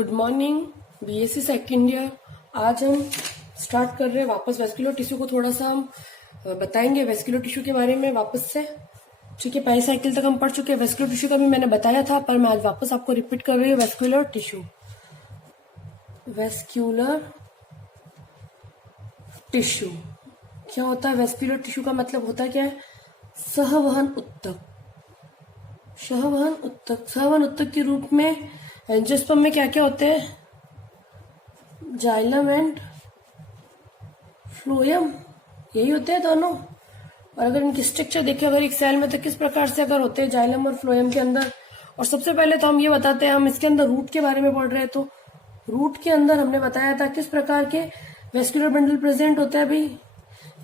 Good morning BSc second year. आज हम start कर रहे हैं वापस वेस्कुलर टिश्यू को। थोड़ा सा हम बताएंगे वेस्कुलर टिश्यू के बारे में वापस से। ठीक है, पहले साइकिल तक हम पढ़ चुके हैं। वेस्कुलर टिश्यू का भी मैंने बताया था, पर मैं आज वापस आपको रिपीट कर रही हूँ। वेस्कुलर टिश्यू, वेस्कुलर टिश्यू क्या होता है? वेस्कुलर टिश्यू का मतलब होता है क्या है? सहवहन उत्तक। सहवहन उत्तक, सहवहन उत्तक के रूप में एंजियोस्पर्म में क्या क्या होते हैं? जाइलम एंड फ्लोएम, यही होते हैं दोनों। और अगर इनकी स्ट्रक्चर देखें अगर एक सेल में, तो किस प्रकार से अगर होते हैं जाइलम और फ्लोएम के अंदर। और सबसे पहले तो हम ये बताते हैं, हम इसके अंदर रूट के बारे में पढ़ रहे हैं। तो रूट के अंदर हमने बताया था किस प्रकार के वेस्कुलर बंडल प्रेजेंट होते हैं। अभी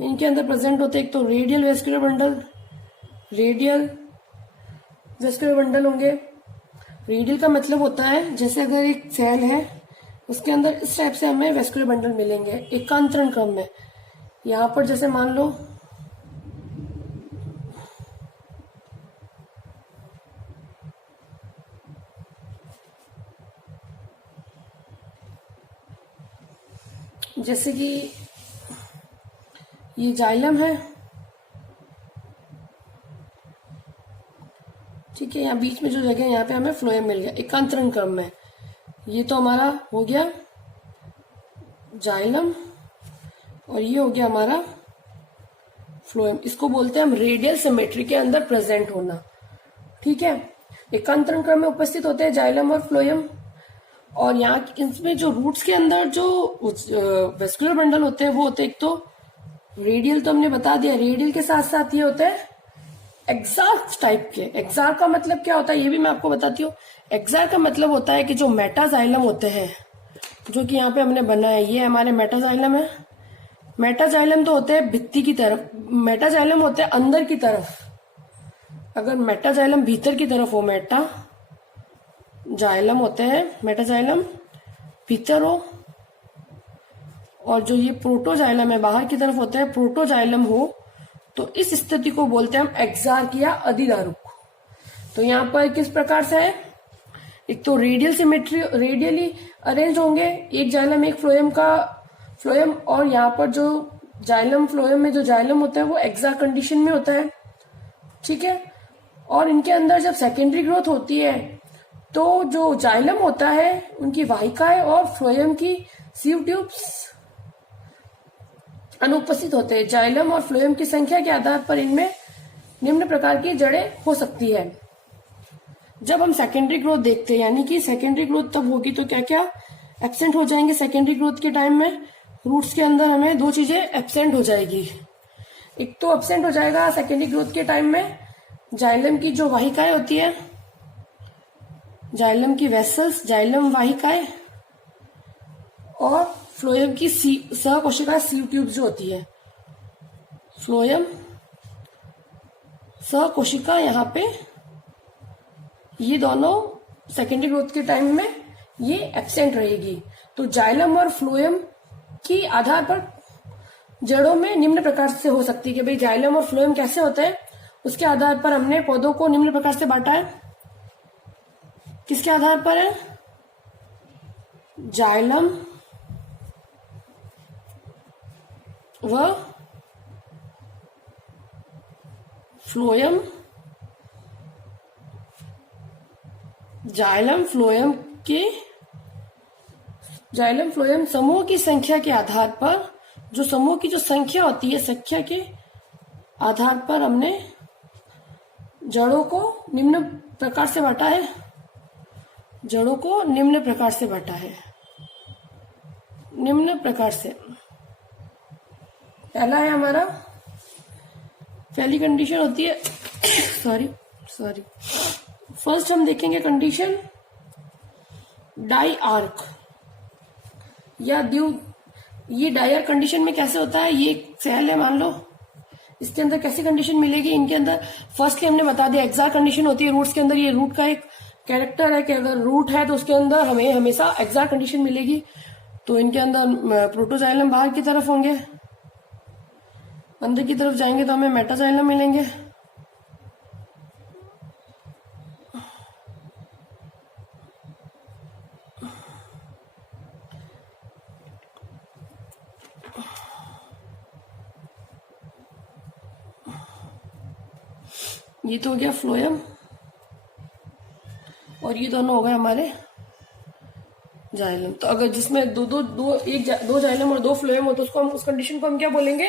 इनके अंदर प्रेजेंट होते हैं एक तो radial vascular bundle, radial vascular bundle होंगे। रेडियल का मतलब होता है जैसे अगर एक सेल है उसके अंदर इस टाइप से हमें वेस्कुलर बंडल मिलेंगे एकांतरण क्रम में। यहां पर जैसे मान लो जैसे कि ये जाइलम है, ठीक है। यहाँ बीच में जो जगह है यहाँ पे हमें फ्लोएम मिल गया एकांतरण क्रम में। ये तो हमारा हो गया जाइलम और ये हो गया हमारा फ्लोएम। इसको बोलते हैं हम रेडियल सिमेट्री के अंदर प्रेजेंट होना। ठीक है, एकांतरण क्रम में उपस्थित होते हैं जाइलम और फ्लोएम। और यहाँ इसमें जो रूट्स के अंदर जो वेस्कुलर बंडल होते हैं वो होते हैं एक तो रेडियल, तो हमने बता दिया। रेडियल के साथ साथ ये होते हैं एक्सार्क टाइप के। एक्सार्क का मतलब क्या होता है ये भी मैं आपको बताती हूँ। एक्सार्क का मतलब होता है कि जो मेटाजाइलम होते हैं, जो कि यहाँ पे हमने बनाया, ये हमारे मेटाजाइलम है। मेटाजाइलम तो होते हैं भित्ति की तरफ, मेटाजाइलम होते हैं अंदर की तरफ। अगर मेटाजाइलम भीतर की तरफ हो, मेटा जाइलम होते हैं, मेटाजाइलम भीतर हो। और जो ये प्रोटोजाइलम है बाहर की तरफ होते हैं, प्रोटोजाइलम हो, तो इस स्थिति को बोलते हैं हम एक्सार्क या अधिधारुक। तो यहाँ पर किस प्रकार से है? एक तो रेडियल सिमेट्री, रेडियली अरेंज होंगे, एक जाइलम एक फ्लोएम का फ्लोएम। और यहाँ पर जो जाइलम फ्लोएम में जो जाइलम होता है वो एक्सार्क कंडीशन में होता है। ठीक है, और इनके अंदर जब सेकेंडरी ग्रोथ होती है तो जो जाइलम होता है उनकी वाहिकाएं और फ्लोएम की सीव ट्यूब्स अनुपस्थित होते हैं। जाइलम और फ्लोएम की संख्या के आधार पर इनमें निम्न प्रकार की जड़ें हो सकती है। जब हम सेकेंडरी ग्रोथ देखते हैं, यानी कि सेकेंडरी ग्रोथ तब होगी तो क्या क्या एब्सेंट हो जाएंगे सेकेंडरी ग्रोथ के टाइम में? रूट्स के अंदर हमें दो चीजें एब्सेंट हो जाएगी। एक तो एब्सेंट हो जाएगा सेकेंडरी ग्रोथ के टाइम में जाइलम की जो वाहिकाएं होती है, जाइलम की वेसल्स, जाइलम वाहिकाएं, और फ्लोएम की सहकोशिका सीव ट्यूब जो होती है। फ्लोएम सहकोशिका यहाँ पे ये दोनों सेकेंडरी ग्रोथ के टाइम में ये एब्सेंट रहेगी। तो जाइलम और फ्लोएम की आधार पर जड़ों में निम्न प्रकार से हो सकती है कि भाई जाइलम और फ्लोएम कैसे होते हैं। उसके आधार पर हमने पौधों को निम्न प्रकार से बांटा है। किसके आधार पर है? जाइलम व फ्लोएम, जाइलम फ्लोएम के, जाइलम फ्लोएम समूह की संख्या के आधार पर, जो समूह की जो संख्या होती है, संख्या के आधार पर हमने जड़ों को निम्न प्रकार से बांटा है। जड़ों को निम्न प्रकार से बांटा है। निम्न प्रकार से पहला है हमारा, पहली कंडीशन होती है सॉरी फर्स्ट हम देखेंगे कंडीशन डाई आर्क या द्विव। ये डाई आर्क कंडीशन में कैसे होता है? ये एक सेल है मान लो, इसके अंदर कैसी कंडीशन मिलेगी? इनके अंदर फर्स्टली हमने बता दिया एक्सार्क कंडीशन होती है रूट्स के अंदर। ये रूट का एक कैरेक्टर है कि अगर रूट है तो उसके अंदर हमें हमेशा एक्सार्क कंडीशन मिलेगी। तो इनके अंदर प्रोटोजाइलम बाहर की तरफ होंगे, अंदर की तरफ जाएंगे तो हमें मेटाजाइलम मिलेंगे। ये तो हो गया फ्लोएम और ये दोनों हो गए हमारे जाइलम। तो अगर जिसमें दो जाइलम और दो फ्लोएम हो तो उसको हम उस कंडीशन को हम क्या बोलेंगे,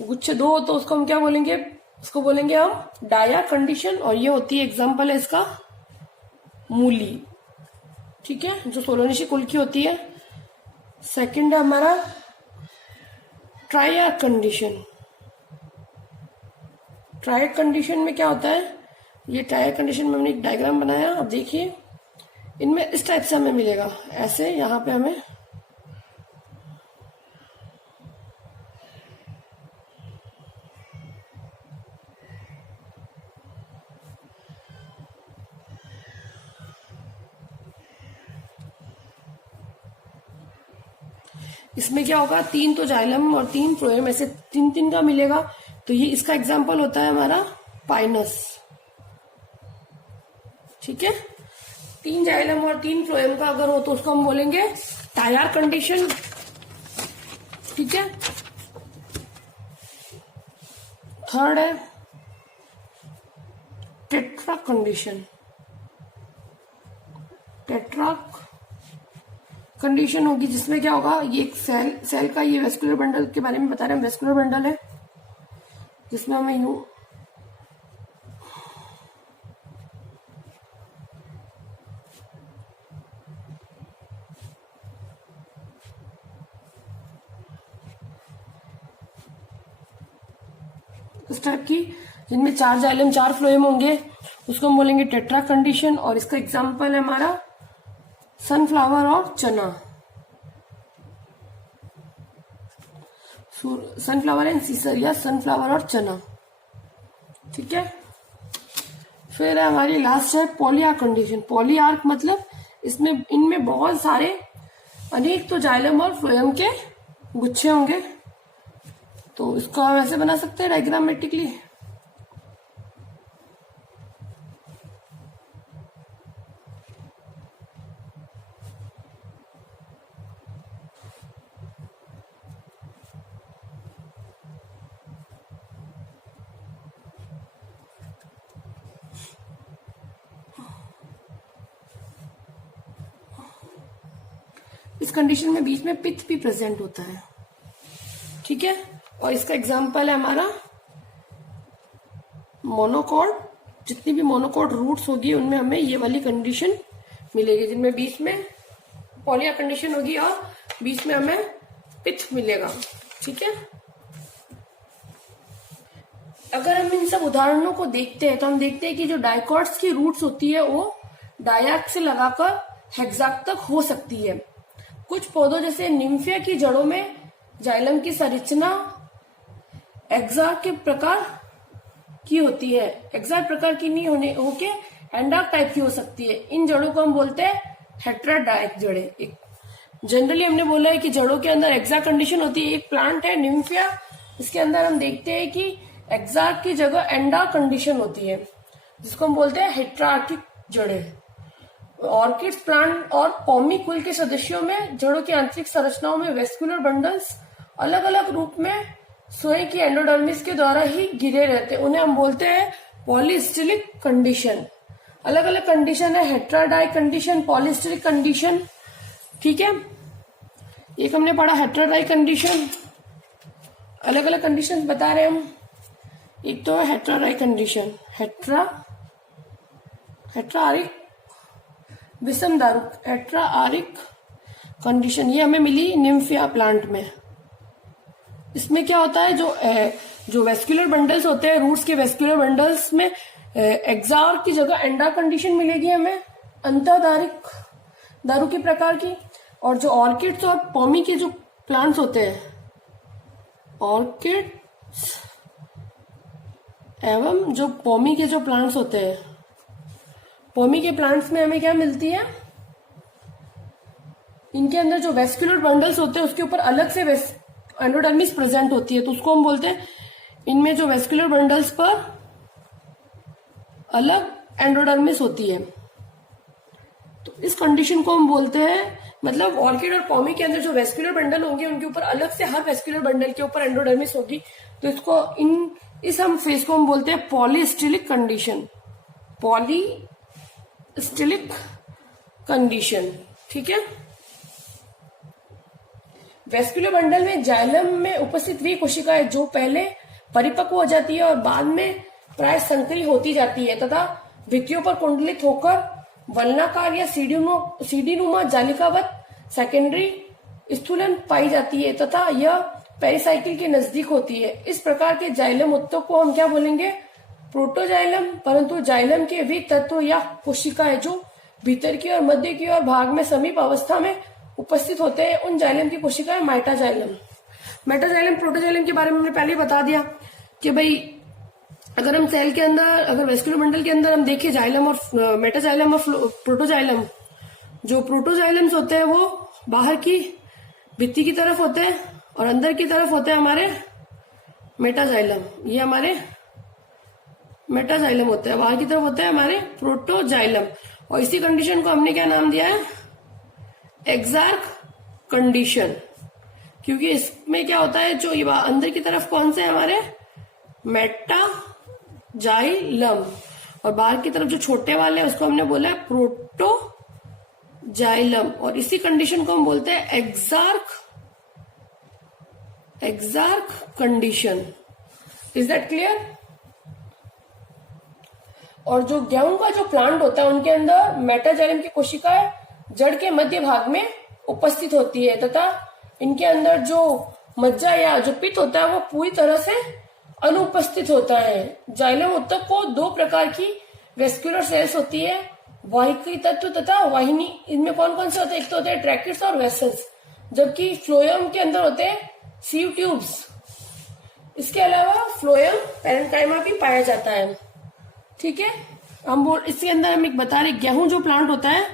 गुच्छे दो हो तो उसको हम क्या बोलेंगे, उसको बोलेंगे हम डाया कंडीशन। और ये होती है एग्जाम्पल है इसका मूली, ठीक है, जो सोलोनिशी कुल की होती है। सेकंड है हमारा ट्राइआर्क कंडीशन। ट्राइआर्क कंडीशन में क्या होता है, ये ट्राइआर्क कंडीशन में हमने एक डायग्राम बनाया, अब देखिए इनमें इस टाइप से हमें मिलेगा, ऐसे यहां पे हमें इसमें क्या होगा, 3 तो जाइलम और 3 फ्लोएम, ऐसे 3-3 का मिलेगा। तो ये इसका एग्जाम्पल होता है हमारा पाइनस, ठीक है। 3 जाइलम और 3 फ्लोएम का अगर हो तो उसको हम बोलेंगे टायर कंडीशन, ठीक है। थर्ड है टेट्रा कंडीशन। टेट्रा कंडीशन होगी जिसमें क्या होगा, ये एक सेल का ये वेस्कुलर बंडल के बारे में बता रहे हैं, वेस्कुलर बंडल है जिसमें हमें यूं इस टाइप की, जिनमें 4 जाइलम 4 फ्लोएम होंगे, उसको हम बोलेंगे टेट्रा कंडीशन। और इसका एग्जांपल है हमारा सनफ्लावर और चना, सनफ्लावर एंड सीसर या सनफ्लावर और चना, ठीक है। फिर हमारी लास्ट है पॉलीआर्क कंडीशन। पॉलीआर्क मतलब इसमें इनमें बहुत सारे अनेक तो जाइलम और फ्लोएम के गुच्छे होंगे। तो इसको हम ऐसे बना सकते हैं डायग्रामेटिकली, इस कंडीशन में बीच में पित्त भी प्रेजेंट होता है, ठीक है। और इसका एग्जाम्पल है हमारा मोनोकॉट। जितनी भी मोनोकॉट रूट्स होगी उनमें हमें ये वाली कंडीशन मिलेगी, जिनमें बीच में पॉलीआर्क कंडीशन होगी और बीच में हमें पित्त मिलेगा, ठीक है। अगर हम इन सब उदाहरणों को देखते हैं तो हम देखते हैं कि जो डाइकॉट्स की रूट्स होती है वो डायक से लगाकर हेक्साक तक हो सकती है। कुछ पौधों जैसे निम्फिया की जड़ों में जाइलम की संरचना एक्साक के प्रकार की होती है, एक्साक प्रकार की नहीं होने होके एंडाक टाइप की हो सकती है। इन जड़ों को हम बोलते हैं हेट्राडाइक जड़ें। जनरली हमने बोला है कि जड़ों के अंदर एक्साक कंडीशन होती है। एक प्लांट है निम्फिया, इसके अंदर हम देखते हैं कि एक्साक की जगह एंडाक कंडीशन होती है, जिसको हम बोलते हैं हेट्रार्किक जड़ें। ऑर्किड्स प्लांट और पॉमी कुल के सदस्यों में जड़ों की आंतरिक संरचनाओं में वेस्कुलर बंडल्स अलग अलग रूप में स्वयं की एंडोडर्मिस के द्वारा ही घिरे रहते हैं। उन्हें हम बोलते हैं पॉलीस्टिलिक कंडीशन। अलग अलग कंडीशन है, हेट्राडाइक कंडीशन, पॉलीस्टिलिक कंडीशन, ठीक है। एक हमने पढ़ा हेट्राडाइक कंडीशन, अलग अलग कंडीशन बता रहे हैं हम। एक तो है हेट्राडाइक कंडीशन, हेट्राआरिक विषम दारुक, हेट्राआरिक कंडीशन, ये हमें मिली निम्फिया प्लांट में। इसमें क्या होता है, जो वेस्कुलर बंडल्स होते हैं, रूट्स के वेस्कुलर बंडल्स में एक्साक की जगह एंडा कंडीशन मिलेगी हमें, अंतःदारिक दारू के प्रकार की। और जो ऑर्किड्स और पॉमी के जो प्लांट्स होते हैं, ऑर्किड्स एवं जो पॉमी के जो प्लांट्स होते हैं, पॉमी के प्लांट्स में हमें क्या मिलती है, इनके अंदर जो वेस्कुलर बंडल्स होते हैं उसके ऊपर अलग से एंडोडर्मिस प्रेजेंट होती है। तो उसको हम बोलते हैं, इनमें जो वेस्कुलर बंडल्स पर अलग एंडोडर्मिस होती है, तो इस कंडीशन को हम बोलते हैं, मतलब ऑर्किड और पॉमी के अंदर जो वेस्कुलर बंडल होंगे उनके ऊपर अलग से हर वेस्कुलर बंडल के ऊपर एंडोडर्मिस होगी। तो इसको इस हम फेज को हम बोलते हैं पॉलीस्टिलिक कंडीशन, पॉलीस्टिलिक कंडीशन। ठीक है। वेस्कुलर बंडल में जाइलम में उपस्थित वी कोशिकाएं जो पहले परिपक्व हो जाती है और बाद में प्राय संकरी होती जाती है तथा भित्तियों पर कुंडलित होकर वलनाकार या सीढ़ीनुमा जालिकावत सेकेंडरी स्थूलन पाई जाती है तथा यह पेरिसाइकिल के नजदीक होती है। इस प्रकार के जाइलम उत्तक को हम क्या बोलेंगे? प्रोटोजाइलम। परंतु जाइलम के वे तत्व या कोशिकाएं जो भीतर की और मध्य की और भाग में समीप अवस्था में उपस्थित होते हैं उन जाइलम की कोशिकाएं मेटाजाइलम। मेटाजाइलम प्रोटोजाइलम के बारे में हमने पहले ही बता दिया कि भाई अगर हम सेल के अंदर, अगर वेस्कुलर बंडल के अंदर हम देखें जाइलम और मेटाजाइलम और प्रोटोजाइलम, जो प्रोटोजाइलम्स होते हैं वो बाहर की भित्ति की तरफ होते हैं और अंदर की तरफ होते हैं हमारे मेटाजाइलम। ये हमारे मेटाजाइलम होते हैं, बाहर की तरफ होते हैं हमारे प्रोटोजाइलम। और इसी कंडीशन को हमने क्या नाम दिया है? एक्सार्क कंडीशन। क्योंकि इसमें क्या होता है, जो ये अंदर की तरफ कौन से हमारे मेटाजाइलम और बाहर की तरफ जो छोटे वाले हैं उसको हमने बोला है प्रोटोजाइलम। और इसी कंडीशन को हम बोलते हैं एक्सार्क कंडीशन। Is that clear? और जो गेहूं का जो प्लांट होता है उनके अंदर मेटाजाइलम की कोशिकाएं जड़ के मध्य भाग में उपस्थित होती है तथा इनके अंदर जो मज्जा या जो पित्त होता है वो पूरी तरह से अनुपस्थित होता है। जाइलम उत्तक को दो प्रकार की वेस्कुलर सेल्स होती है, वाहिकी तत्व तथा वाहिनी। इनमें कौन कौन से होते हैं? एक तो होते हैं ट्रैकिट्स और वेसल्स, जबकि फ्लोएम के अंदर होते हैं सीव ट्यूब्स। इसके अलावा फ्लोएम पैरेन्काइमा भी पाया जाता है। ठीक है। इसके अंदर हम एक बता रहे, गेहूं जो प्लांट होता है,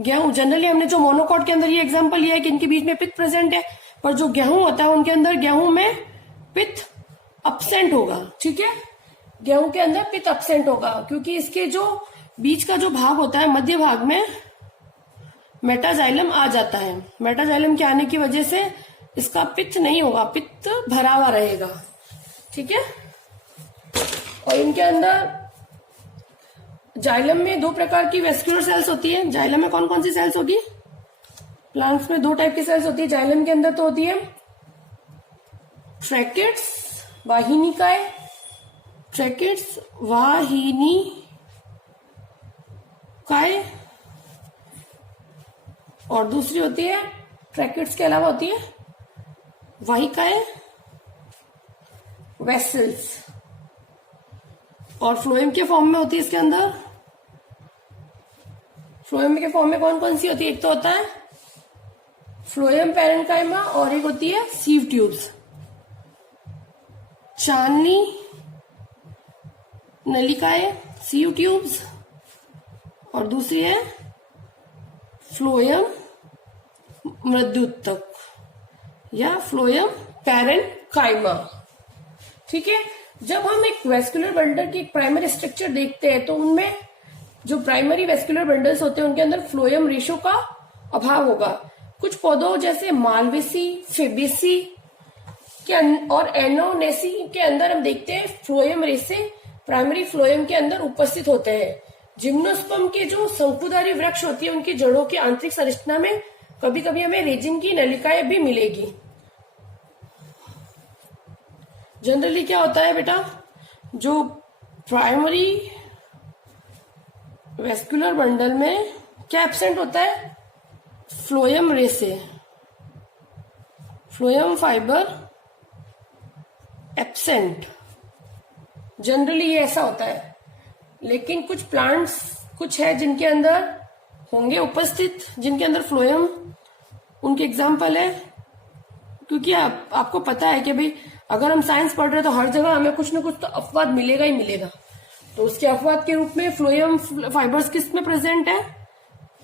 गेहूं जनरली हमने जो मोनोकॉट के अंदर ये एग्जांपल लिया है कि इनके बीच में पित्त प्रेजेंट है, पर जो गेहूं होता है उनके अंदर गेहूं में पित्त अब्सेंट होगा। ठीक है। गेहूं के अंदर पित्त अब्सेंट होगा क्योंकि इसके जो बीच का जो भाग होता है मध्य भाग में मेटाजाइलम आ जाता है। मेटाजाइलम के आने की वजह से इसका पित्त नहीं होगा, पित्त भरा हुआ रहेगा। ठीक है। और इनके अंदर जाइलम में दो प्रकार की वेस्कुलर सेल्स होती है। जाइलम में कौन कौन सी सेल्स होगी? प्लांट्स में दो टाइप की सेल्स होती है जाइलम के अंदर। तो होती है ट्रैकिट्स, वाहिनिकाएं, ट्रैकिट्स वाहिनिकाएं, और दूसरी होती है ट्रैकिट्स के अलावा होती है वाहिकाएं, वेसल्स। और फ्लोएम के फॉर्म में होती है इसके अंदर। फ्लोएम के फॉर्म में कौन कौन सी होती है? एक तो होता है फ्लोएम पैरेन्काइमा और एक होती है सीव ट्यूब्स। चांदनी नलिकाएं, सीव ट्यूब्स, और दूसरी है फ्लोएम मृदुत्तक या फ्लोएम पैरेन्काइमा। ठीक है। जब हम एक वेस्कुलर बंडल की एक प्राइमरी स्ट्रक्चर देखते हैं तो उनमें जो प्राइमरी वेस्कुलर बंडल्स होते हैं उनके अंदर फ्लोएम रेशो का अभाव होगा। कुछ पौधों जैसे मालवेसी, फेबेसी और एनोनेसी के अंदर हम देखते हैं फ्लोएम रेसे प्राइमरी फ्लोएम के अंदर उपस्थित होते हैं। जिम्नोस्पर्म के जो शंकुधारी वृक्ष होती है उनकी जड़ों की आंतरिक संरचना में कभी कभी हमें रेजिन की नलिकाएं भी मिलेगी। जनरली क्या होता है बेटा, जो प्राइमरी वेस्कुलर बंडल में क्या एब्सेंट होता है? फ्लोएम रेसे, फ्लोएम फाइबर एब्सेंट। जनरली ये ऐसा होता है, लेकिन कुछ प्लांट्स कुछ है जिनके अंदर होंगे उपस्थित, जिनके अंदर फ्लोएम उनके एग्जाम्पल है। क्योंकि आपको पता है कि भाई अगर हम साइंस पढ़ रहे हैं तो हर जगह हमें कुछ न कुछ तो अपवाद मिलेगा ही मिलेगा। तो उसके अपवाद के रूप में फ्लोएम फाइबर्स किस में प्रेजेंट है?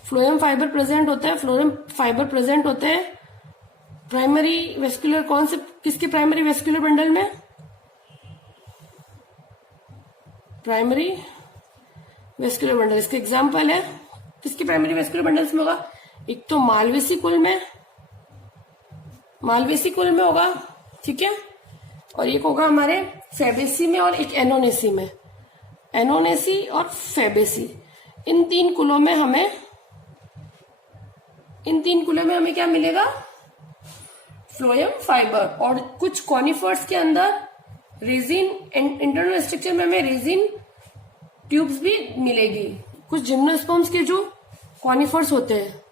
फ्लोएम फाइबर प्रेजेंट होता है। फ्लोएम फाइबर प्रेजेंट होते हैं प्राइमरी वेस्कुलर, कौन से किसके प्राइमरी वेस्कुलर बंडल में? Primary vascular bundle. इसके एग्जाम्पल है किसके प्राइमरी वेस्कुलर बंडल्स में होगा? एक तो मालवेसी कुल में, मालवेसी कुल में होगा। ठीक है। और एक होगा हमारे फैबेसी में और एक एनोनेसी में, एनोनेसी और फैबेसी, इन तीन कुलों में हमें क्या मिलेगा? Phloem fibre. और कुछ कॉनिफर्स के अंदर रेजिन, इंटरनल स्ट्रक्चर में हमें रेजिन ट्यूब्स भी मिलेगी। कुछ जिम्नोस्पर्म्स के जो कॉनिफर्स होते हैं,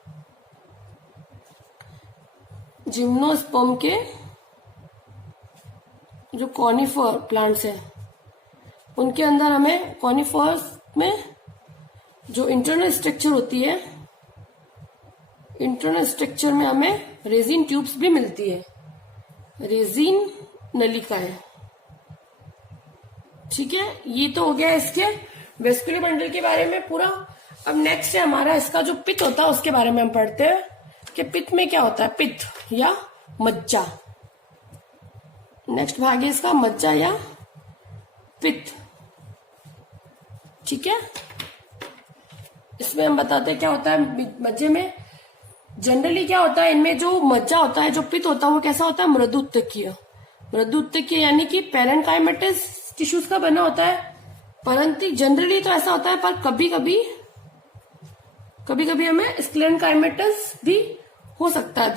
जिम्नोस्पर्म के जो कॉनिफर प्लांट्स हैं, उनके अंदर हमें कॉनिफर्स में जो इंटरनल स्ट्रक्चर होती है, इंटरनल स्ट्रक्चर में हमें रेजिन ट्यूब्स भी मिलती है, रेजिन नलिकाएं। ठीक है, ये तो हो गया इसके वेस्कुलर बंडल के बारे में पूरा। अब नेक्स्ट है हमारा इसका जो पित्त होता है उसके बारे में हम पढ़ते हैं कि पित्त में क्या होता है, पित्त या मज्जा। नेक्स्ट भाग है इसका मज्जा या पित्त। ठीक है, इसमें हम बताते हैं क्या होता है मज्जे में। जनरली क्या होता है, इनमें जो मज्जा होता है, जो पित्त होता है, वो कैसा होता है? मृदुत्तकीय। मृदुत्तकीय यानी कि पैरेन्काइमेटस टिश्यूज का बना होता है, परंतु जनरली तो ऐसा होता है, पर कभी कभी हमें स्क्लेरेन्काइमेटस भी हो सकता है,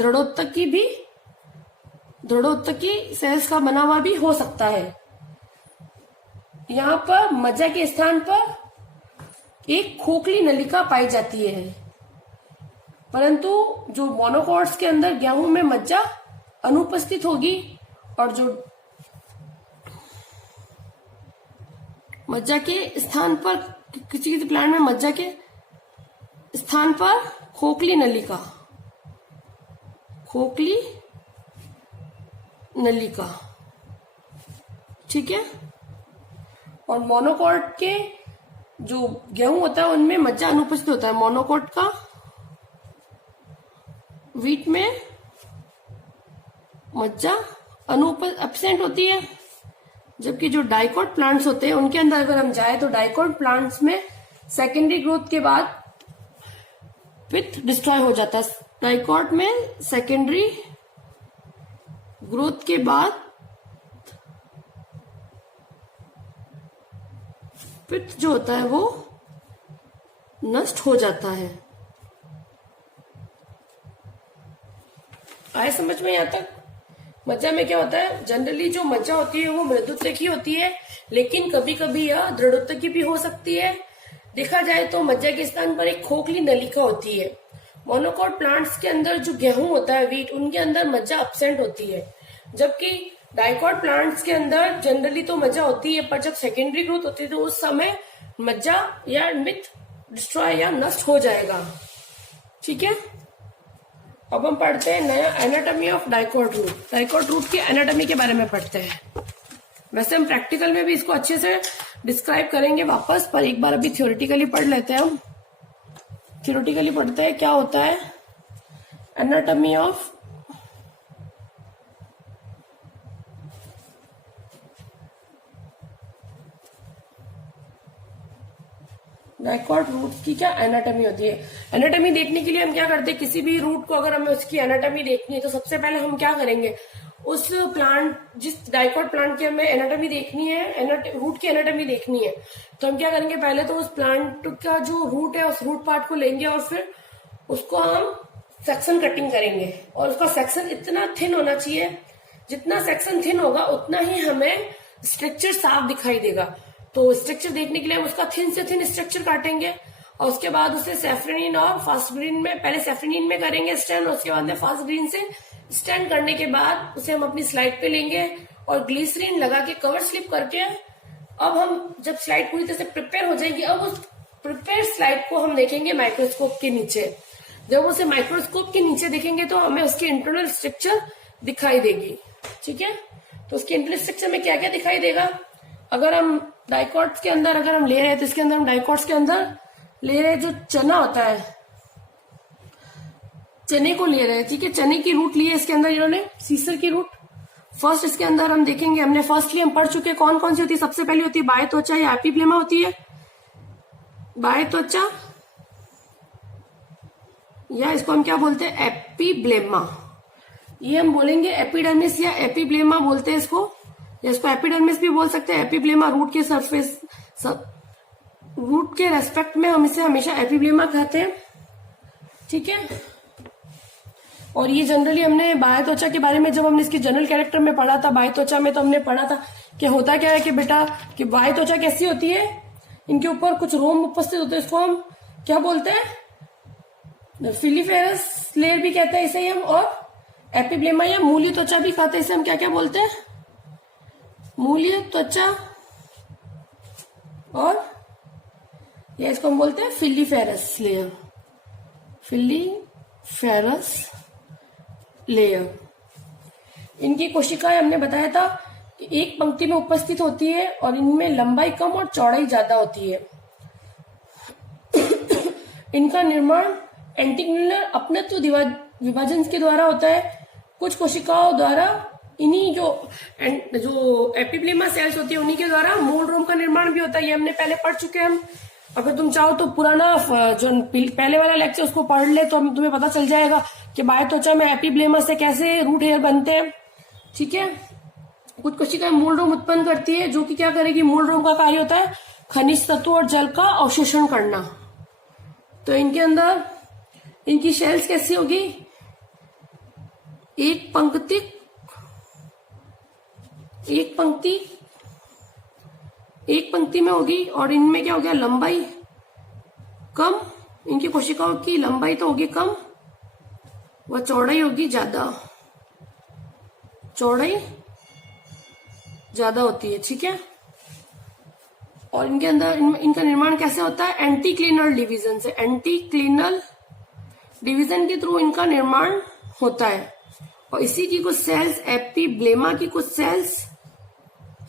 दृढ़ोत्तकी सेल्स का बना हुआ भी हो सकता है। यहाँ पर मज्जा के स्थान पर एक खोखली नलिका पाई जाती है, परंतु जो मोनोकॉट्स के अंदर गेहूं में मज्जा अनुपस्थित होगी, और जो मज्जा के स्थान पर किसी प्लांट में मज्जा के स्थान पर खोखली नलिका। ठीक है, और मोनोकॉट के जो गेहूं होता है उनमें मज्जा अनुपस्थित होता है। मोनोकॉट का वीट में मज्जा एब्सेंट होती है, जबकि जो डाइकोट प्लांट्स होते हैं उनके अंदर अगर हम जाए तो डाइकोट प्लांट्स में सेकेंडरी ग्रोथ के बाद पित्त डिस्ट्रॉय हो जाता है। डाइकोट में सेकेंडरी ग्रोथ के बाद पित्त जो होता है वो नष्ट हो जाता है। आए समझ में? यहां तक मज्जा में क्या होता है, जनरली जो मज्जा होती है वो मृदुत्तकी होती है, लेकिन कभी कभी यह दृढ़ोत्तकी भी हो सकती है। देखा जाए तो मज्जा के स्थान पर एक खोखली नलिका होती है। मोनोकॉट प्लांट्स के अंदर जो गेहूं होता है, वीट, उनके अंदर मज्जा एब्सेंट होती है, जबकि डाइकोट प्लांट्स के अंदर जनरली तो मज्जा होती है, पर जब सेकेंडरी ग्रोथ होती है तो उस समय मज्जा या मिथ डिस्ट्रॉय या नष्ट हो जाएगा। ठीक है, अब हम पढ़ते हैं नया anatomy of dicot root. Dicot root की एनाटॉमी के बारे में पढ़ते हैं। वैसे हम प्रैक्टिकल में भी इसको अच्छे से डिस्क्राइब करेंगे वापस, पर एक बार अभी थ्योरेटिकली पढ़ लेते हैं। हम थ्योरेटिकली पढ़ते हैं क्या होता है एनाटॉमी ऑफ डाइकोट रूट की क्या एनाटॉमी होती है। एनाटॉमी देखने के लिए हम क्या करते हैं, किसी भी रूट को अगर हमें उसकी एनाटॉमी देखनी है तो सबसे पहले हम क्या करेंगे, उस प्लांट, जिस डाइकोट प्लांट की हमें एनाटॉमी देखनी है, रूट की एनाटॉमी देखनी है, तो हम क्या करेंगे, पहले तो उस प्लांट का जो रूट है उस रूट पार्ट को लेंगे और फिर उसको हम सेक्शन कटिंग करेंगे। और उसका सेक्शन इतना थिन होना चाहिए, जितना सेक्शन थिन होगा उतना ही हमें स्ट्रक्चर साफ दिखाई देगा। तो स्ट्रक्चर देखने के लिए हम उसका थिन से थिन स्ट्रक्चर काटेंगे और उसके बाद उसे सैफरनीन और फास्ट ग्रीन में, पहले सैफरनीन में करेंगे स्टैंड, उसके बाद में फास्ट ग्रीन से स्टैंड करने के बाद उसे हम अपनी स्लाइड पे लेंगे और ग्लिसरीन लगा के कवर स्लिप करके, अब हम जब स्लाइड पूरी तरह से प्रिपेयर हो जाएगी, अब उस प्रिपेयर स्लाइड को हम देखेंगे माइक्रोस्कोप के नीचे। जब उसे माइक्रोस्कोप के नीचे देखेंगे तो हमें उसकी इंटरनल स्ट्रक्चर दिखाई देगी। ठीक है, तो उसके इंटरनल स्ट्रक्चर में क्या क्या दिखाई देगा, अगर हम डाइकोट्स के अंदर अगर हम ले रहे हैं तो इसके अंदर हम डाइकोट्स के अंदर ले रहे हैं जो चना होता है, चने को ले रहे हैं। ठीक है, चने की रूट ली है इसके अंदर इन्होंने, सीसर की रूट। फर्स्ट इसके अंदर हम देखेंगे, हमने फर्स्टली हम पढ़ चुके कौन कौन सी होती है। सबसे पहले होती है बाह्य त्वचा या एपिब्लेमा होती है, बाह्य त्वचा, या इसको हम क्या बोलते हैं, एपिब्लेमा। ये हम बोलेंगे एपिडर्मिस या एपिब्लेमा बोलते हैं इसको। या इसको एपिडर्मिस भी बोल सकते हैं। एपिब्लेमा रूट के सरफेस रूट के रेस्पेक्ट में हम इसे हमेशा एपिब्लेमा कहते हैं, ठीक है। और ये जनरली हमने बाह्य त्वचा के बारे में जब हमने इसके जनरल कैरेक्टर में पढ़ा था, बाह्य त्वचा में, तो हमने पढ़ा था कि होता क्या है कि बेटा कि बाह्य त्वचा कैसी होती है, इनके ऊपर कुछ रोम उपस्थित होते हैं, इसको हम क्या बोलते हैं, फिलीफेरस लेयर भी कहते हैं इसे ही हम, और एपिब्लेमा या मूलीय त्वचा भी कहते हैं इसे हम, क्या क्या बोलते हैं, मूलीय त्वचा, और या इसको हम बोलते हैं फिलीफेरस लेयर, फिलीफेरस लेयर। इनकी कोशिकाएं हमने बताया था कि एक पंक्ति में उपस्थित होती है और इनमें लंबाई कम और चौड़ाई ज्यादा होती है। इनका निर्माण एंटीग्लिनर अपनत्व विभाजन के द्वारा होता है। कुछ कोशिकाओं द्वारा इन्हीं जो एपिब्लेमा सेल्स होती है उन्हीं के द्वारा मूल रोम का निर्माण भी होता है। ये हमने पहले पढ़ चुके हैं हम। अगर तुम चाहो तो पुराना जो पहले वाला लेक्चर उसको पढ़ ले तो तुम्हें पता चल जाएगा कि बाह्य त्वचा में एपिब्लेमा से कैसे रूट हेयर बनते हैं, ठीक है। कुछ कोशिकाएं मूल रोम उत्पन्न करती है, जो कि क्या करेगी, मूल रोम का कार्य होता है खनिज तत्व और जल का अवशोषण करना। तो इनके अंदर इनकी शेल्स कैसी होगी, एक पंक्ति में होगी, और इनमें क्या हो गया, लंबाई कम, इनकी कोशिकाओं की लंबाई तो होगी कम, वह चौड़ाई होगी ज्यादा, चौड़ाई ज्यादा होती है, ठीक है। और इनके अंदर इनका निर्माण कैसे होता है, एंटीक्लिनल डिवीजन से, एंटीक्लिनल डिवीजन के थ्रू इनका निर्माण होता है। और इसी की कुछ सेल्स एपिब्लेमा की कुछ सेल्स,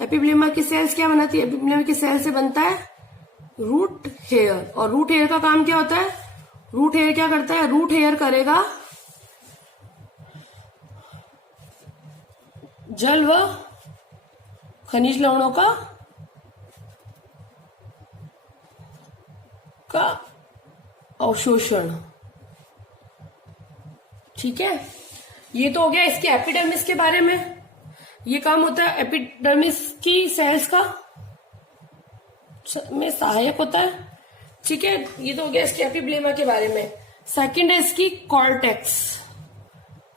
एपिब्लेमा की सेल्स क्या बनाती है, एपिब्लेमा की सेल से बनता है रूट हेयर। और रूट हेयर का काम क्या होता है, रूट हेयर क्या करता है, रूट हेयर करेगा जल व खनिज लवणों का अवशोषण, ठीक है। ये तो हो गया इसके एपिडर्मिस के बारे में। ये काम होता है एपिडर्मिस की सेल्स का में सहायक होता है, ठीक है। ये तो हो गया इसके एपिब्लेमा के बारे में। सेकंड है इसकी कॉर्टेक्स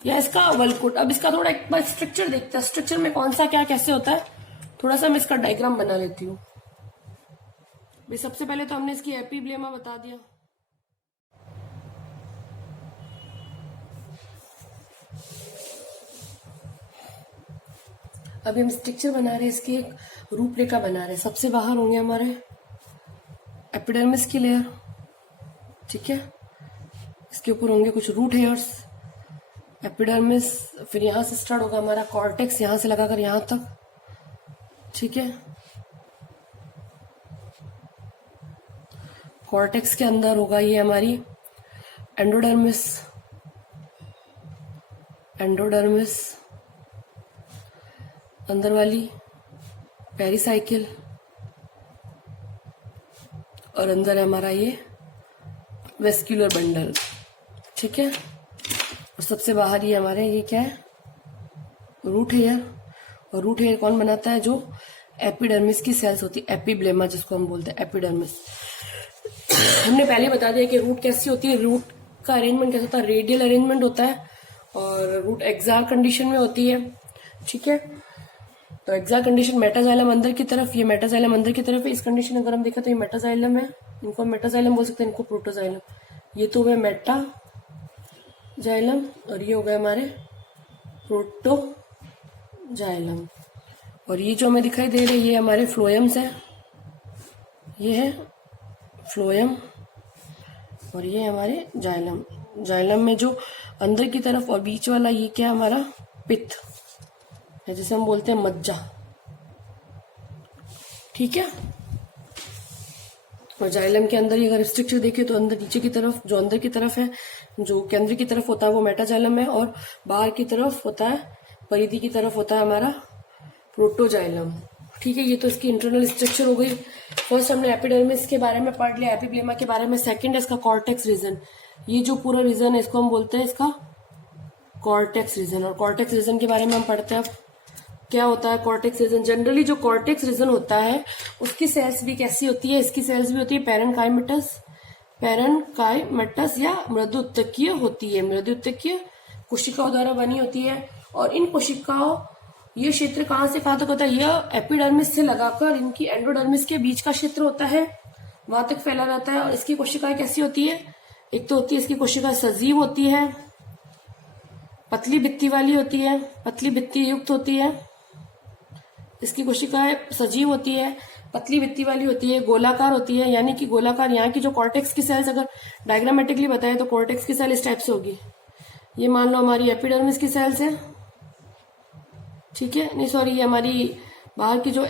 या इसका वल्कुट। अब इसका थोड़ा एक बार स्ट्रक्चर देखते हैं, स्ट्रक्चर में कौन सा क्या कैसे होता है। थोड़ा सा मैं इसका डायग्राम बना लेती हूँ। सबसे पहले तो हमने इसकी एपिब्लेमा बता दिया। अभी हम स्ट्रक्चर बना रहे हैं, इसकी एक रूपरेखा बना रहे हैं। सबसे बाहर होंगे हमारे एपिडर्मिस की लेयर, ठीक है। इसके ऊपर होंगे कुछ रूट हेयर्स, एपिडर्मिस, फिर यहां से स्टार्ट होगा हमारा कॉर्टेक्स, यहां से लगाकर यहां तक, ठीक है। कॉर्टेक्स के अंदर होगा ये हमारी एंडोडर्मिस, एंडोडर्मिस अंदर वाली पेरिसाइकिल, और अंदर है हमारा ये वेस्क्यूलर बंडल, ठीक है। और सबसे बाहर ये हमारे ये क्या है, रूट हेयर। और रूट हेयर कौन बनाता है, जो एपिडर्मिस की सेल्स होती है, एपिब्लेमा जिसको हम बोलते हैं, एपिडर्मिस। हमने पहले बता दिया कि रूट कैसी होती है, रूट का अरेंजमेंट कैसा होता है, रेडियल अरेंजमेंट होता है, और रूट एक्सार कंडीशन में होती है, ठीक है। तो एक्सार कंडीशन मेटाजाइलम अंदर की तरफ, ये मेटाजाइलम अंदर की तरफ है। इस कंडीशन अगर हम देखा तो ये मेटाजाइलम है, इनको मेटाजाइलम बोल सकते हैं, इनको प्रोटोजाइलम। ये तो हुए मेटाजाइलम और ये हो गए हमारे प्रोटोजाइलम। और ये जो हमें दिखाई दे रहे ये हमारे फ्लोएम्स है, ये है फ्लोएम, और ये हमारे जाइलम। जाइलम में जो अंदर की तरफ और बीच वाला ये क्या हमारा पित्त है, जिसे हम बोलते हैं मज्जा, ठीक है। और जाइलम के अंदर ही अगर स्ट्रक्चर देखें तो अंदर नीचे की तरफ जो अंदर की तरफ है, जो केंद्र की तरफ होता है वो मेटाजाइलम है, और बाहर की तरफ होता है, परिधि की तरफ होता है हमारा प्रोटोजाइलम, ठीक है। ये तो इसकी इंटरनल स्ट्रक्चर हो गई। फर्स्ट हमने एपिडर्मिस के बारे में पढ़ लिया, एपिब्लेमा के बारे में। सेकंड है इसका कॉर्टेक्स रीजन। ये जो पूरा रीजन है इसको हम बोलते हैं इसका कॉर्टेक्स रीजन। और कॉर्टेक्स रीजन के बारे में हम पढ़ते हैं अब। क्या होता है कॉर्टेक्स रीजन। जनरली जो कॉर्टेक्स रीजन होता है उसकी सेल्स भी कैसी होती है, इसकी सेल्स भी होती है पैरेनकाइमेटस या मृदुतकीय होती है, मृदुतकीय कोशिकाओं द्वारा बनी होती है। और इन कोशिकाओं, ये क्षेत्र कहां से कहां तक होता है, यह एपिडर्मिस से लगाकर इनकी एंडोडर्मिस के बीच का क्षेत्र होता है, वहां तक फैला रहता है। और इसकी कोशिकाएं कैसी होती है, एक तो होती है इसकी कोशिकाएं सजीव होती है, पतली भित्ति वाली होती है, पतली भित्ति युक्त होती है। इसकी कोशिकाएं सजीव होती है, पतली भित्ति वाली होती है, गोलाकार होती है, यानी कि गोलाकार। यहाँ की जो कॉर्टेक्स की सेल्स अगर डायग्रामेटिकली बताए तो कॉर्टेक्स की सेल इस टाइप से होगी। ये मान लो हमारी एपिडर्मिस की सेल्स है, ठीक है, नहीं सॉरी, ये हमारी बाहर की जो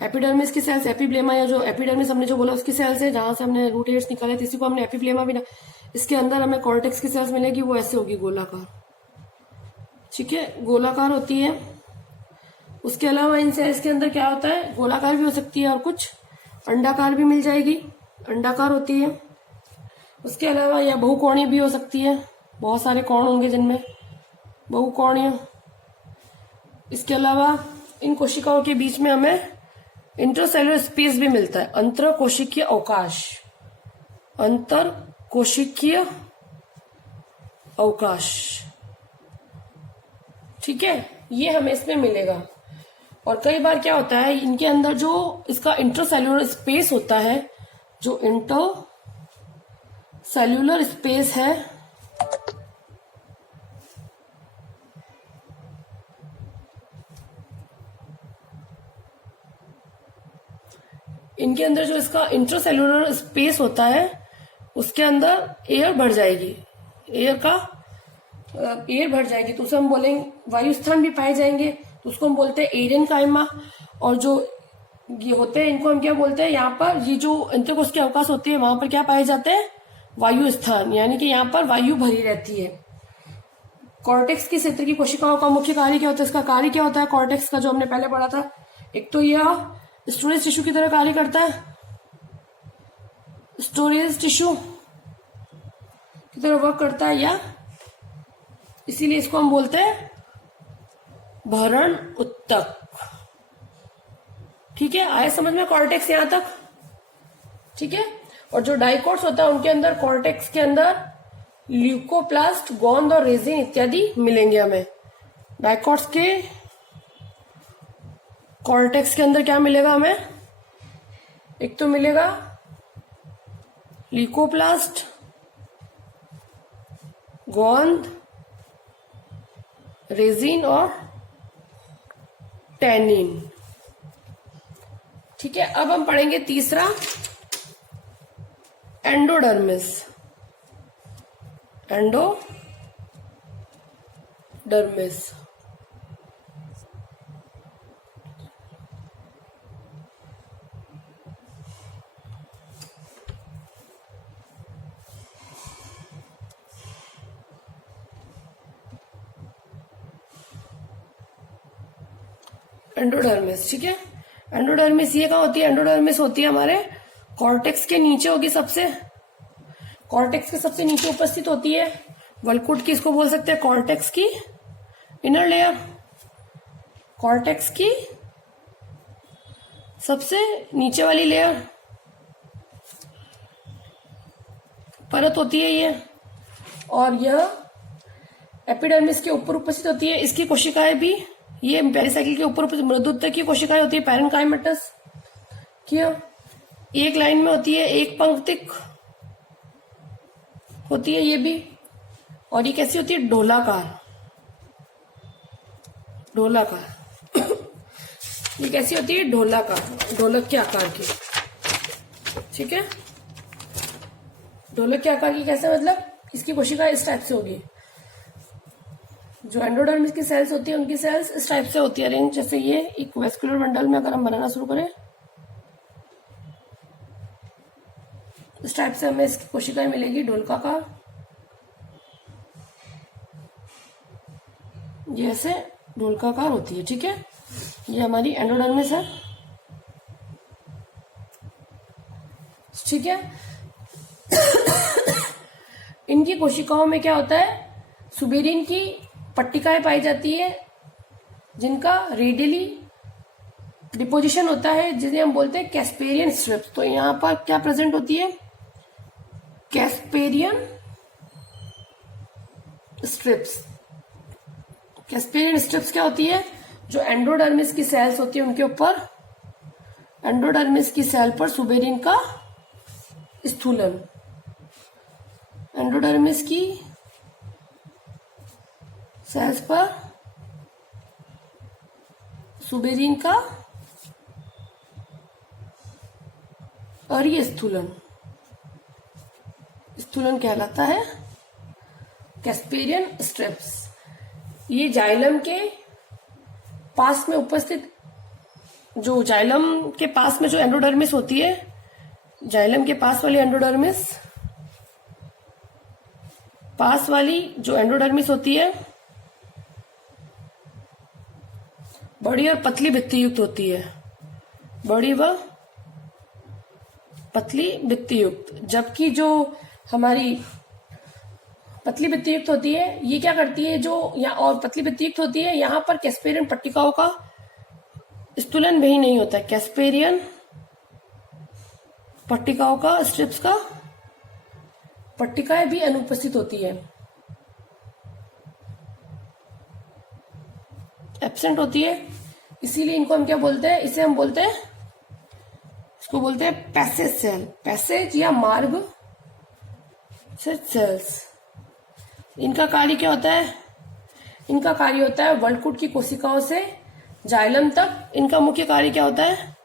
एपिडर्मिस की सेल्स, एपिब्लेमा, या जो एपिडर्मिस हमने जो बोला उसकी सेल्स है, जहां से हमने रूट हेयर्स निकाले थे, इसी को हमने एपिब्लेमा भी ना। इसके अंदर हमें कॉर्टेक्स की सेल्स मिलेगी, वो ऐसे होगी गोलाकार, ठीक है, गोलाकार होती है। उसके अलावा इन सेल्स के अंदर क्या होता है, गोलाकार भी हो सकती है और कुछ अंडाकार भी मिल जाएगी, अंडाकार होती है। उसके अलावा यह बहुकोणीय भी हो सकती है, बहुत सारे कोण होंगे जिनमें बहुकोणीय। इसके अलावा इन कोशिकाओं के बीच में हमें इंटरसेलुलर स्पेस भी मिलता है, अंतर कोशिकीय अवकाश, अंतर कोशिकीय अवकाश, ठीक है, ये हमें इसमें मिलेगा। और कई बार क्या होता है, इनके अंदर जो इसका इंटरसेल्युलर स्पेस होता है, जो इंटरसेल्युलर स्पेस है, इनके अंदर जो इसका इंटरसेल्युलर स्पेस होता है, उसके अंदर एयर भर जाएगी, एयर भर जाएगी, तो उसे हम बोलेंगे, वायु स्थान भी पाए जाएंगे, तो उसको हम बोलते हैं एरियन काइमा। और जो ये होते हैं इनको हम क्या बोलते हैं, यहाँ पर ये जो अंतकोश के अवकाश होते हैं वहां पर क्या पाए जाते हैं, वायु स्थान, यानी कि यहाँ पर वायु भरी रहती है। कॉर्टेक्स की क्षेत्र की कोशिकाओं का मुख्य कार्य क्या होता है, इसका कार्य क्या होता है कॉर्टेक्स का, जो हमने पहले पढ़ा था, एक तो यह स्टोरेज टिश्यू की तरह कार्य करता है, स्टोरेज टिश्यू की तरह वर्क करता है, या इसीलिए इसको हम बोलते हैं भरण उत्तक, ठीक है, आए समझ में कॉर्टेक्स यहां तक, ठीक है। और जो डाइकोट्स होता है उनके अंदर, कॉर्टेक्स के अंदर ल्यूकोप्लास्ट, गोंद और रेजिन इत्यादि मिलेंगे हमें। डाइकोट्स के कॉर्टेक्स के अंदर क्या मिलेगा हमें, एक तो मिलेगा ल्यूकोप्लास्ट, गोंद, रेजिन और टैनिन, ठीक है। अब हम पढ़ेंगे तीसरा, एंडोडर्मिस। एंडोडर्मिस एंडोडर्मिस, ठीक है। एंडोडर्मिस ये कहाँ होती है, एंडोडर्मिस होती है हमारे कॉर्टेक्स के नीचे होगी, सबसे कॉर्टेक्स के सबसे नीचे उपस्थित होती है। वल्कुट की इसको बोल सकते हैं कॉर्टेक्स की इनर लेयर, कॉर्टेक्स की सबसे नीचे वाली लेयर परत होती है ये, और यह एपिडर्मिस के ऊपर उपस्थित होती है। इसकी कोशिकाएं भी, ये पेरिसाइकिल के ऊपर मृदुत्व की कोशिकाएं होती है, पैरेनकाइमेटस की एक लाइन में होती है, एक पंक्तिक होती है ये भी। और ये कैसी होती है, ढोलाकार, ढोलाकार ये कैसी होती है, ढोलाकार, ढोलक के आकार की, ठीक है। ढोलक के आकार की कैसे, मतलब इसकी कोशिका इस टाइप से होगी। जो एंडोडर्मिस की सेल्स होती है उनकी सेल्स इस टाइप से होती है, अरेंज, जैसे ये एक वेस्कुलर बंडल में अगर हम बनाना शुरू करें, इस टाइप से हमें इसकी कोशिकाएं मिलेगी ढोलकाकार, ये ऐसे ढोलकाकार होती है, ठीक है। ये हमारी एंडोडर्मिस है, ठीक है। इनकी कोशिकाओं में क्या होता है, सुबेरिन की पट्टिकाएं पाई जाती है, जिनका रेडियली डिपोजिशन होता है, जिसे हम बोलते हैं कैस्पेरियन स्ट्रिप्स। तो यहाँ पर क्या प्रेजेंट होती है? Casparian strips. कैस्पेरियन स्ट्रिप्स क्या होती है? जो एंडोडर्मिस की सेल्स होती है उनके ऊपर, एंडोडर्मिस की सेल पर सुबेरिन का स्थूलन, एंडोडर्मिस की सेल्स पर सुबेरिन का और ये स्थूलन, स्थूलन कहलाता है कैस्पेरियन स्ट्रिप्स। ये जाइलम के पास में उपस्थित, जो जाइलम के पास में जो एंडोडर्मिस होती है, जाइलम के पास वाली एंडोडर्मिस, पास वाली जो एंडोडर्मिस होती है बड़ी और पतली भित्ति युक्त होती है, बड़ी व पतली भित्ति युक्त। जबकि जो हमारी पतली भित्ति युक्त होती है ये क्या करती है, जो यहाँ और पतली भित्ति युक्त होती है, यहाँ पर कैस्पेरियन पट्टिकाओं का स्थूलन भी नहीं होता है। कैस्पेरियन पट्टिकाओं का, स्ट्रिप्स का पट्टिकाएं भी अनुपस्थित होती है, एब्सेंट होती है। इसीलिए इनको हम क्या बोलते हैं? इसे हम बोलते हैं, इसको बोलते हैं पैसेज सेल, पैसेज या मार्ग से सेल्स। इनका कार्य क्या होता है? इनका कार्य होता है वर्लकुट की कोशिकाओं से जाइलम तक। इनका मुख्य कार्य क्या होता है?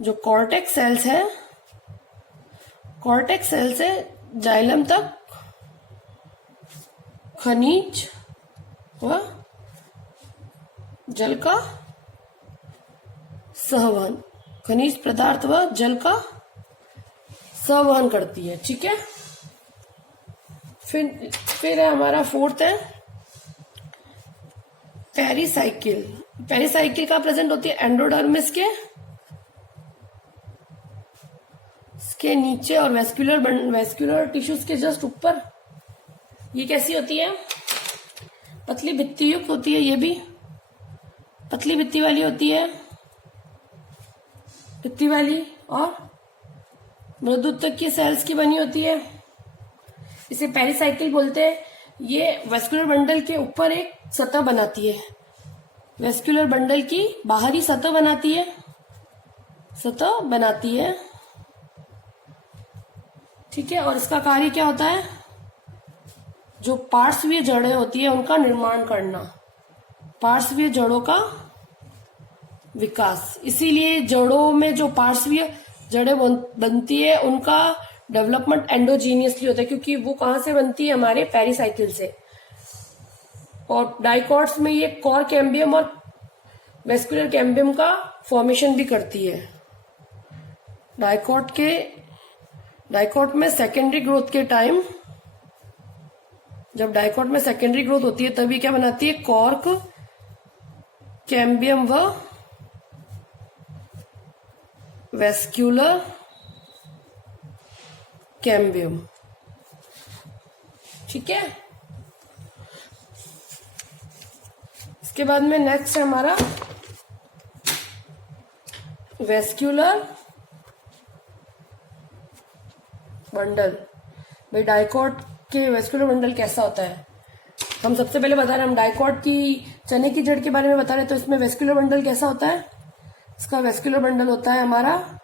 जो कॉर्टेक्स सेल्स है, कॉर्टेक्स सेल से जाइलम तक खनिज व जल का सहवहन, खनिज पदार्थ व जल का सहवहन करती है। ठीक है। फिर है हमारा फोर्थ है पेरिसाइकिल। पेरिसाइकिल का प्रेजेंट होती है एंडोडर्मिस के नीचे और वेस्कुलर टिश्यूज के जस्ट ऊपर। ये कैसी होती है? पतली भित्ति युक्त होती है, ये भी पतली भित्ति वाली होती है, भित्ति वाली और मृदुत्वक की सेल्स की बनी होती है। इसे पेरिसाइकिल बोलते हैं। ये वेस्कुलर बंडल के ऊपर एक सतह बनाती है, वेस्कुलर बंडल की बाहरी सतह बनाती है। ठीक है। और इसका कार्य क्या होता है? जो पार्श्वीय जड़ें होती है उनका निर्माण करना, पार्श्वीय जड़ों का विकास। इसीलिए जड़ों में जो पार्श्वीय जड़ें बनती है उनका डेवलपमेंट एंडोजीनियसली होता है, क्योंकि वो कहां से बनती है? हमारे पेरिसाइकिल से। और डाइकॉट्स में ये कोर कैम्बियम और वेस्कुलर कैम्बियम का फॉर्मेशन भी करती है। डाइकॉट में सेकेंडरी ग्रोथ के टाइम, जब डाइकॉट में सेकेंडरी ग्रोथ होती है तभी क्या बनाती है? कॉर्क कैम्बियम व वेस्कुलर कैम्बियम। ठीक है। इसके बाद में नेक्स्ट है हमारा वेस्कुलर बंडल। भाई डाइकॉट के वेस्कुलर बंडल कैसा होता है? हम सबसे पहले बता रहे हैं, हम डाइकॉट की चने की जड़ के बारे में बता रहे हैं। तो इसमें वेस्कुलर बंडल कैसा होता है? इसका वेस्कुलर बंडल होता है हमारा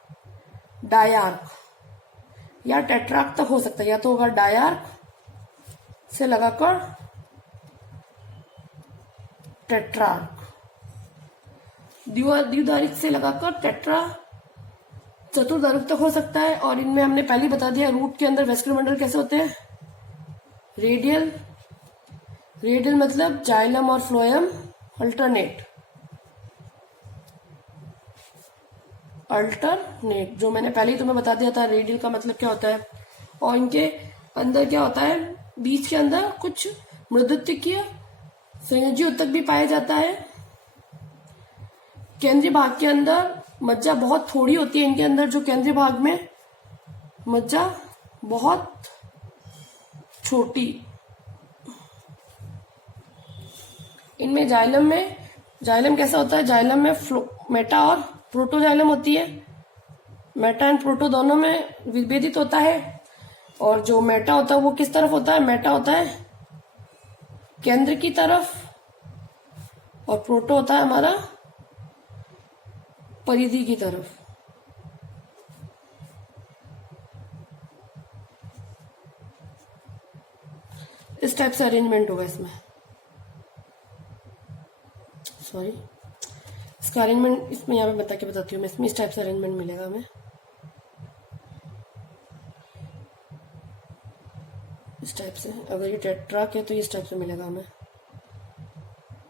डायार्क या टेट्रार्क तक हो सकता है, या तो होगा डायार्क से लगाकर टेट्रार्क, द्विधारिक से लगाकर टेट्रा, चतुर्धारुक तक हो सकता है। और इनमें हमने पहले बता दिया रूट के अंदर वेस्कुलर बंडल कैसे होते हैं? रेडियल, रेडियल मतलब जाइलम और फ्लोएम अल्टरनेट, जो मैंने पहले ही तुम्हें बता दिया था रेडियल का मतलब क्या होता है। और इनके अंदर क्या होता है? बीच के अंदर कुछ मृदुत्वकीय संयोजी ऊतक भी पाया जाता है। केंद्रीय भाग के अंदर मज्जा बहुत थोड़ी होती है इनके अंदर, जो केंद्रीय भाग में मज्जा बहुत छोटी। इनमें जाइलम में जाइलम कैसा होता है, जाइलम में मेटा और प्रोटोजाइलम होती है। मेटा एंड प्रोटो दोनों में विभेदित होता है। और जो मेटा होता है वो किस तरफ होता है, मेटा होता है केंद्र की तरफ, और प्रोटो होता है हमारा परिधि की तरफ। इस टाइप से अरेंजमेंट होगा इसमें, सॉरी इसका अरेंजमेंट इसमें यहाँ पे बता के बताती हूँ मैं। इसमें इस टाइप से अरेंजमेंट मिलेगा हमें, इस टाइप से। अगर ये टेट्राक है तो इस टाइप से मिलेगा हमें,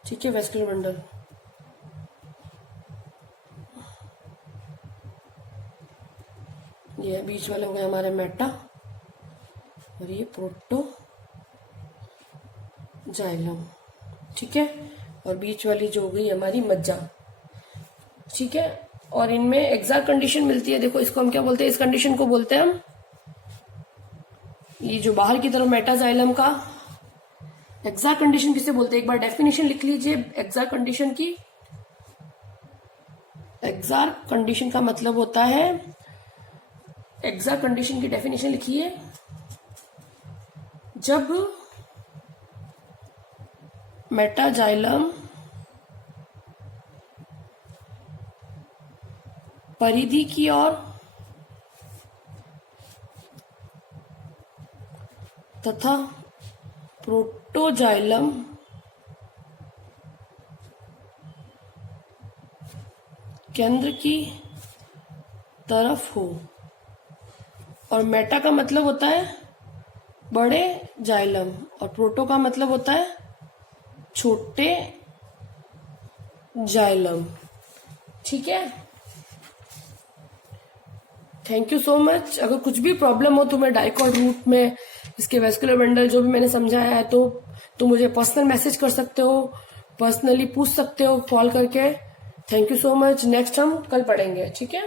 ठीक है। वेस्कुलर बंडल ये बीच वाले हो गए हमारे मेटा, और ये प्रोटो जाइलम, ठीक है। और बीच वाली जो हो गई हमारी मज्जा, ठीक है। और इनमें एग्जैक्ट कंडीशन मिलती है। देखो इसको हम क्या बोलते हैं, इस कंडीशन को बोलते हैं हम, ये जो बाहर की तरफ मेटाजाइलम का एग्जैक्ट कंडीशन किसे बोलते हैं, एक बार डेफिनेशन लिख लीजिए एग्जैक्ट कंडीशन की। एग्जैक्ट कंडीशन का मतलब होता है, एग्जैक्ट कंडीशन की डेफिनेशन लिखिए, जब मेटाजाइलम परिधि की ओर तथा प्रोटोजाइलम केंद्र की तरफ हो। और मेटा का मतलब होता है बड़े जाइलम, और प्रोटो का मतलब होता है छोटे जाइलम, ठीक है। Thank you so much. अगर कुछ भी प्रॉब्लम हो तुम्हें डाइकॉट रूट में, इसके वेस्कुलर बंडल जो भी मैंने समझाया है, तो मुझे पर्सनल मैसेज कर सकते हो, पर्सनली पूछ सकते हो कॉल करके। Thank you so much. Next हम कल पढ़ेंगे, ठीक है।